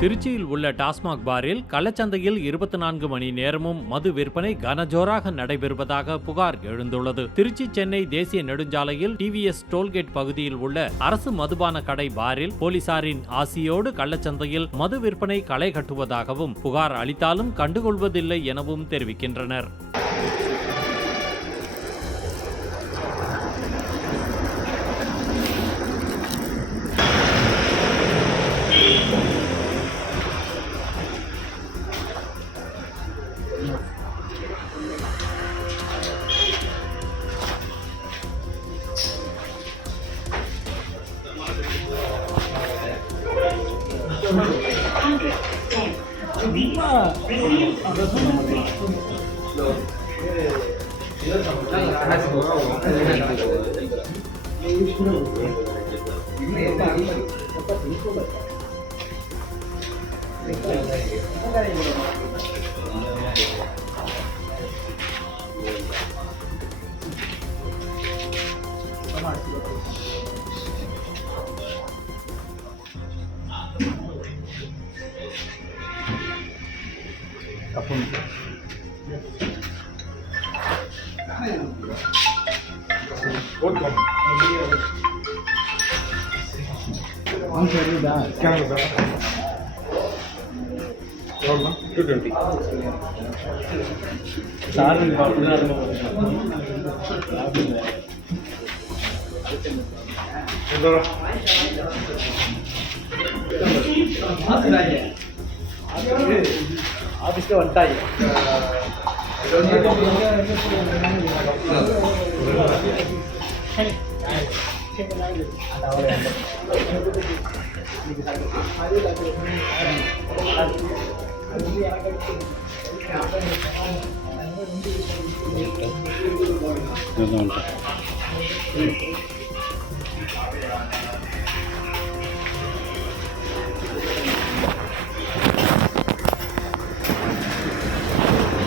திருச்சியில் உள்ள டாஸ்மாக் பாரில் கள்ளச்சந்தையில் 24 மணி நேரமும் மது விற்பனை கனஜோராக நடைபெறுவதாக புகார் எழுந்துள்ளது. திருச்சி சென்னை தேசிய நெடுஞ்சாலையில் டிவிஎஸ் டோல்கேட் பகுதியில் உள்ள அரசு மதுபான கடை பாரில் போலீசாரின் ஆசியோடு கள்ளச்சந்தையில் மது விற்பனை களை கட்டுவதாகவும் புகார் அளித்தாலும் கண்டுகொள்வதில்லை எனவும் தெரிவிக்கின்றனர். ஆபீஸ்ல வந்துட்டாய். Gracias.